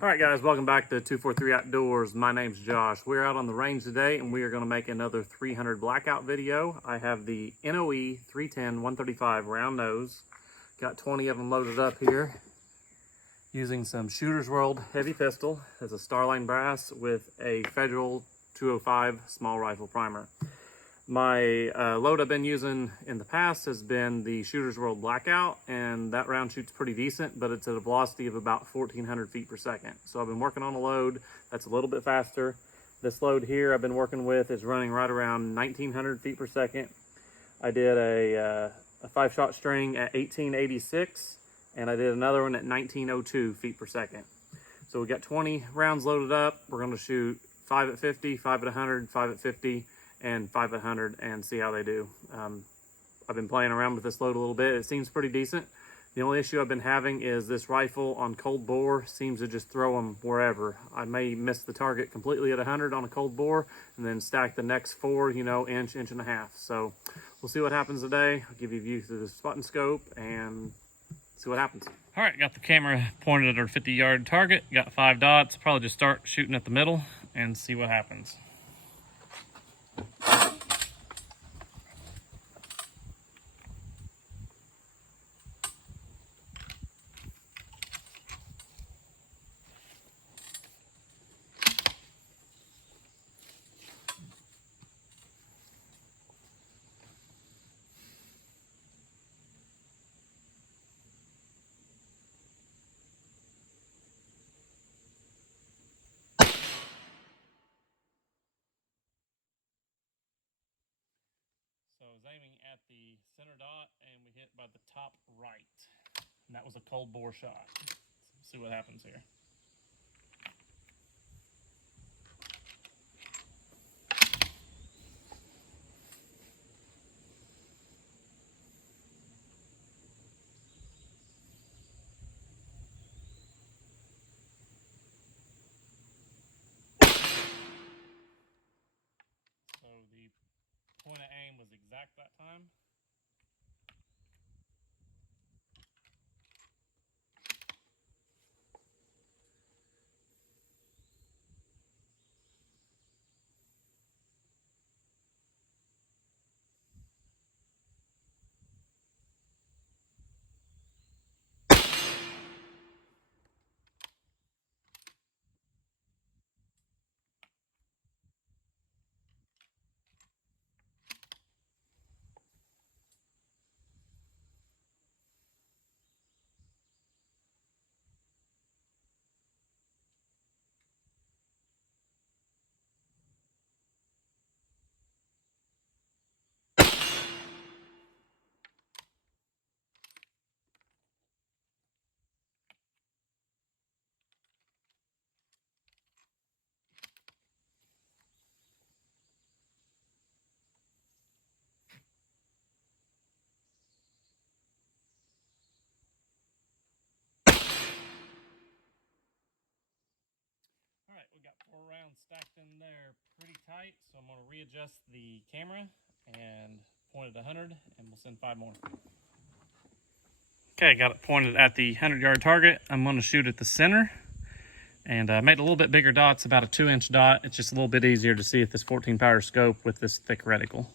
All right, guys, welcome back to 243 Outdoors. My name's Josh. We're out on the range today, and we are going to make another 300 Blackout video. I have the NOE 310 135 round nose. Got 20 of them loaded up here using some Shooter's World heavy pistol. It's a Starline brass with a Federal 205 small rifle primer. My load I've been using in the past has been the Shooter's World Blackout, and that round shoots pretty decent, but it's at a velocity of about 1,400 feet per second. So I've been working on a load that's a little bit faster. This load here I've been working with is running right around 1,900 feet per second. I did a 5-shot string at 1886, and I did another one at 1902 feet per second. So we got 20 rounds loaded up. We're going to shoot 5 at 50, 5 at 100, 5 at 50, and 5 at 100 and see how they do. I've been playing around with this load a little bit. It seems pretty decent. The only issue I've been having is this rifle on cold bore seems to just throw them wherever. I may miss the target completely at 100 on a cold bore and then stack the next 4, inch and a half. So we'll see what happens today. I'll give you a view through the spotting scope and see what happens. All right, got the camera pointed at our 50-yard target. Got 5 dots. Probably just start shooting at the middle and see what happens. So I was aiming at the center dot and we hit by the top right. And that was a cold bore shot. Let's see what happens here. So the point of aim was exact that time. All right, we got 4 rounds stacked in there pretty tight, so I'm going to readjust the camera and point it at 100, and we'll send 5 more. Okay, got it pointed at the 100-yard target. I'm going to shoot at the center, and I made a little bit bigger dots, about a 2-inch dot. It's just a little bit easier to see at this 14-pounder scope with this thick reticle.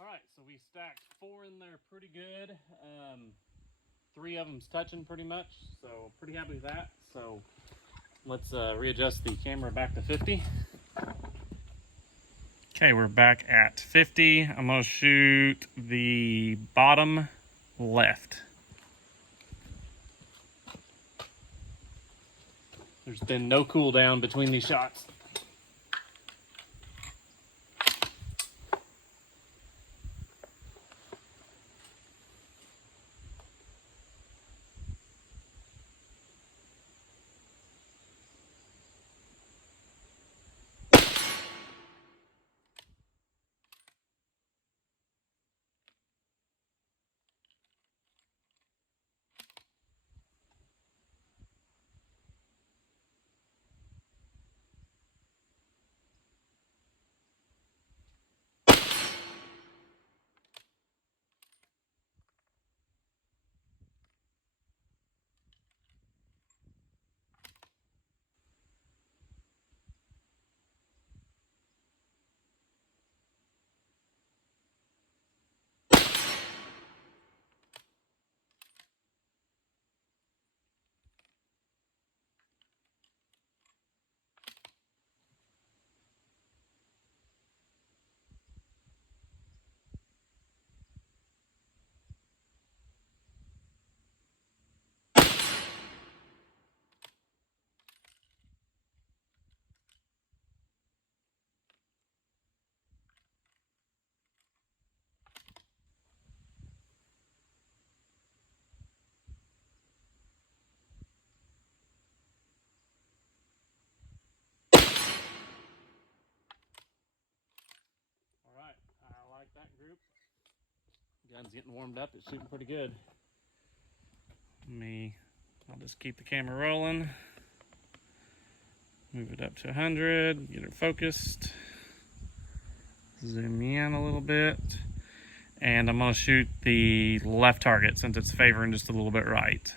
All right, so we stacked 4 in there pretty good. 3 of them's touching pretty much, so pretty happy with that. So let's readjust the camera back to 50. Okay, we're back at 50. I'm gonna shoot the bottom left. There's been no cool down between these shots. All right, I like that group. Gun's getting warmed up. It's shooting pretty good. I'll just keep the camera rolling. Move it up to 100, get it focused. Zoom in a little bit. And I'm gonna shoot the left target since it's favoring just a little bit right.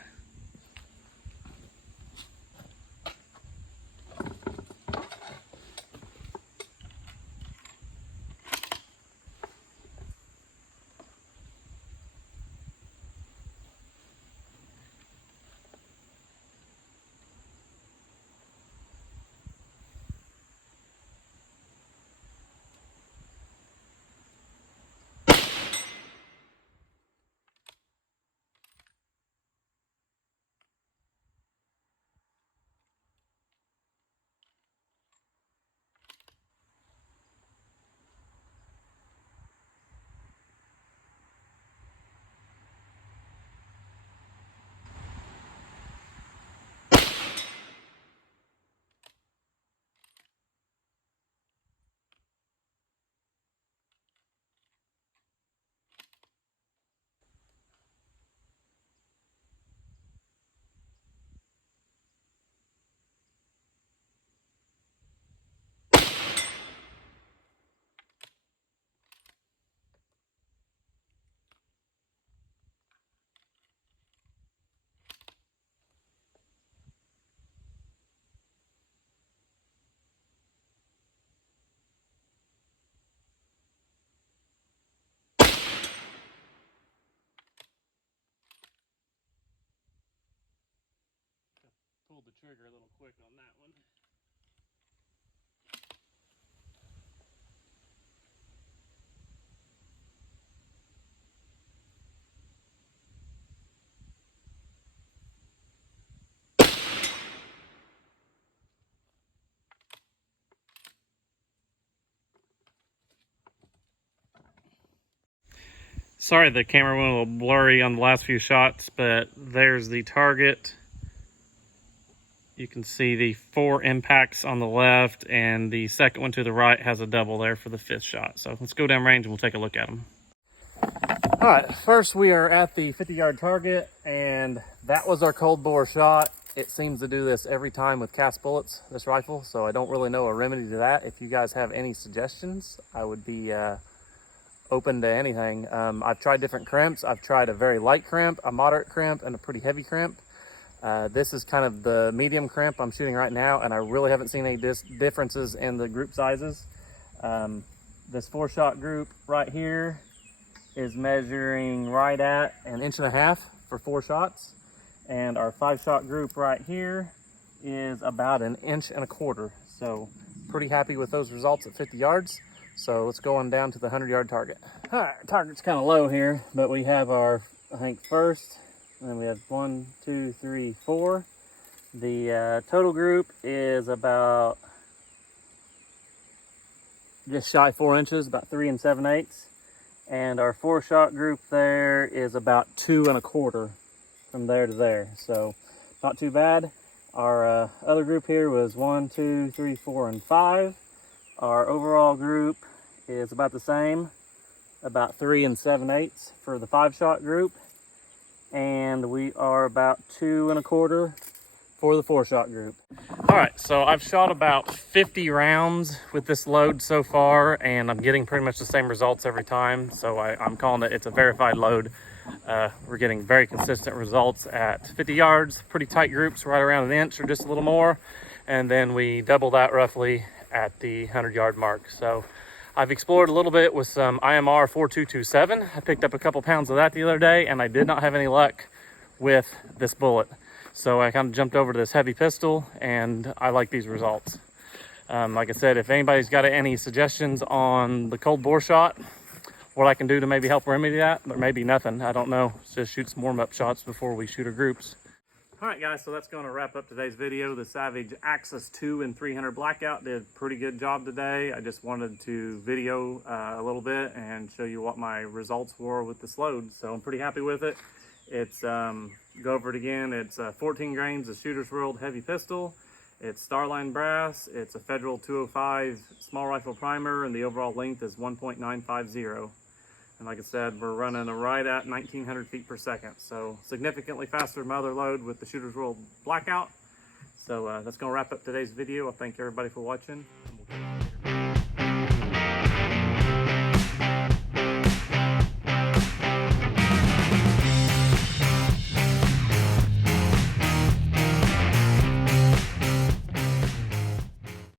Pulled the trigger a little quick on that one. Sorry the camera went a little blurry on the last few shots, but there's the target. You can see the 4 impacts on the left, and the second one to the right has a double there for the 5th shot. So let's go down range and we'll take a look at them. All right, first we are at the 50-yard target, and that was our cold bore shot. It seems to do this every time with cast bullets, this rifle, so I don't really know a remedy to that. If you guys have any suggestions, I would be open to anything. I've tried different crimps. I've tried a very light crimp, a moderate crimp, and a pretty heavy crimp. This is kind of the medium crimp I'm shooting right now, and I really haven't seen any differences in the group sizes. This 4-shot group right here is measuring right at 1.5 inches for 4 shots. And our 5-shot group right here is about 1.25 inches. So pretty happy with those results at 50 yards. So let's go on down to the 100-yard target. All right, target's kind of low here, but we have our, I think, first, and then we have 1, 2, 3, 4. The total group is about just shy 4 inches, about 3 7/8. And our 4-shot group there is about 2 1/4 from there to there. So not too bad. Our other group here was 1, 2, 3, 4, and 5. Our overall group is about the same, about 3 7/8 for the 5-shot group. And we are about 2 1/4 for the 4-shot group. All right, so I've shot about 50 rounds with this load so far, and I'm getting pretty much the same results every time. So I'm calling it's a verified load. We're getting very consistent results at 50 yards, pretty tight groups, right around 1 inch or just a little more. And then we double that roughly at the 100-yard mark. So I've explored a little bit with some IMR 4227. I picked up a couple pounds of that the other day, and I did not have any luck with this bullet. So I kind of jumped over to this heavy pistol, and I like these results. Like I said, if anybody's got any suggestions on the cold bore shot, what I can do to maybe help remedy that, or maybe nothing, I don't know. Just shoot some warm-up shots before we shoot our groups. All right, guys, so that's going to wrap up today's video. The Savage Axis 2 and 300 Blackout did a pretty good job today. I just wanted to video a little bit and show you what my results were with this load. So I'm pretty happy with it. It's, go over it again, it's 14 grains of Shooter's World heavy pistol. It's Starline brass. It's a Federal 205 small rifle primer, and the overall length is 1.950. And like I said, we're running right at 1900 feet per second. So significantly faster than my other load with the Shooter's World Blackout. So that's going to wrap up today's video. I thank everybody for watching.